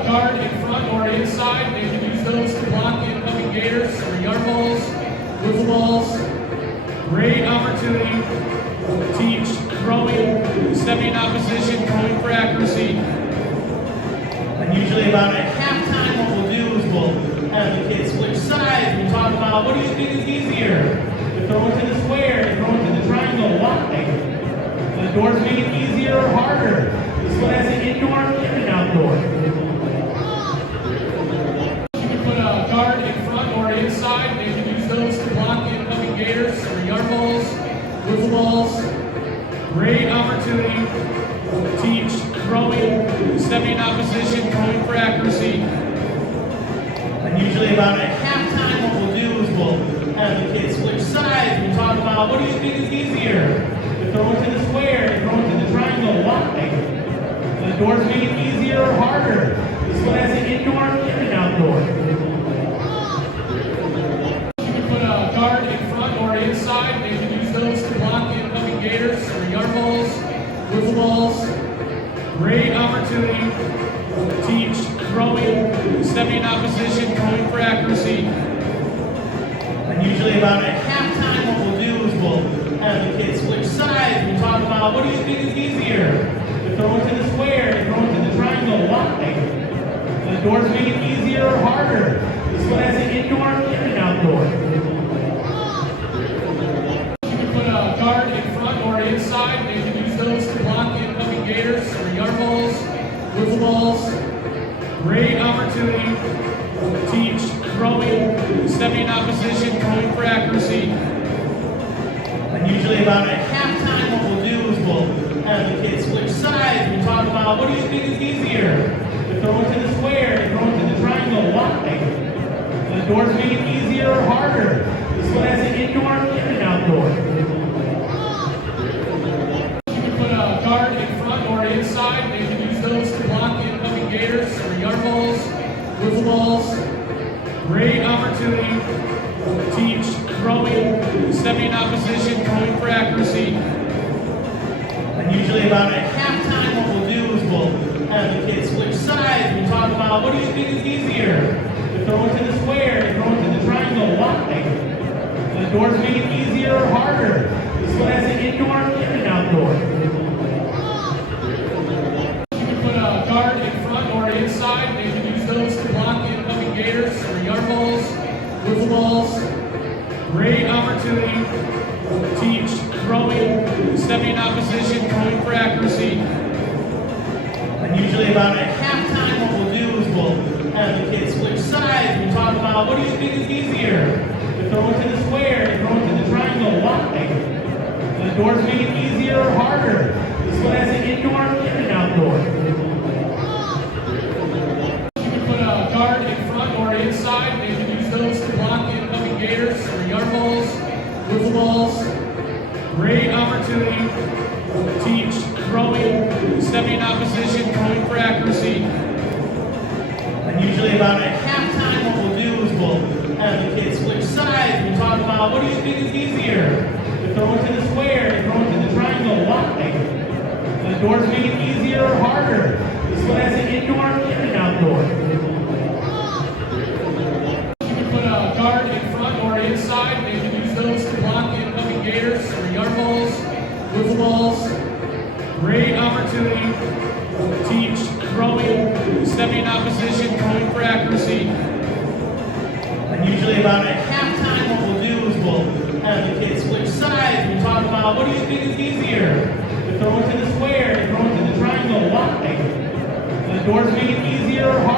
guard in front or inside, they can use those to block incoming gators or yard balls, wiffle balls. Great opportunity to teach throwing, stepping out position, throwing for accuracy. And usually about at halftime, what we'll do is we'll have the kids switch sides. We'll talk about what do you think is easier? To throw into the square, to throw into the triangle, why? The doors make it easier or harder. This one has an indoor and an outdoor. You can put a guard in front or inside. They can use those to block incoming gators or yard balls, wiffle balls. Great opportunity to teach throwing, stepping out position, throwing for accuracy. And usually about at halftime, what we'll do is we'll have the kids switch sides. We'll talk about what do you think is easier? To throw into the square, to throw into the triangle, why? The doors make it easier or harder. This one has an indoor and an outdoor. You can put a guard in front or inside. They can use those to block incoming gators or yard balls, wiffle balls. Great opportunity to teach throwing, stepping out position, throwing for accuracy. And usually about at halftime, what we'll do is we'll have the kids switch sides. We'll talk about what do you think is easier? To throw into the square, to throw into the triangle, why? The doors make it easier or harder. This one has an indoor and an outdoor. You can put a guard in front or inside. They can use those to block incoming gators or yard balls, wiffle balls. Great opportunity to teach throwing, stepping out position, throwing for accuracy. And usually about at halftime, what we'll do is we'll have the kids switch sides. We'll talk about what do you think is easier? To throw into the square, to throw into the triangle, why? The doors make it easier or harder. This one has an indoor and an outdoor. You can put a guard in front or inside. They can use those to block incoming gators or yard balls, wiffle balls. Great opportunity to teach throwing, stepping out position, throwing for accuracy. And usually about at halftime, what we'll do is we'll have the kids switch sides. We'll talk about what do you think is easier? To throw into the square, to throw into the triangle, why? The doors make it easier or harder. This one has an indoor and an outdoor. You can put a guard in front or inside. They can use those to block incoming gators or yard balls, wiffle balls. Great opportunity to teach throwing, stepping out position, throwing for accuracy. And usually about at halftime, what we'll do is we'll have the kids switch sides. We'll talk about what do you think is easier? To throw into the square, to throw into the triangle, why? The doors make it easier or harder. This one has an indoor and an outdoor. You can put a guard in front or inside. They can use those to block incoming gators or yard balls, wiffle balls. Great opportunity to teach throwing, stepping out position, throwing for accuracy. And usually about at halftime, what we'll do is we'll have the kids switch sides. We'll talk about what do you think is easier? To throw into the square, to throw into the triangle, why? The doors make it easier or harder. This one has an indoor and an outdoor. You can put a guard in front or inside. They can use those to block incoming gators or yard balls, wiffle balls. Great opportunity to teach throwing, stepping out position, throwing for accuracy. And usually about at halftime, what we'll do is we'll have the kids switch sides. We'll talk about what do you think is easier? To throw into the square, to throw into the triangle, why? The doors make it easier or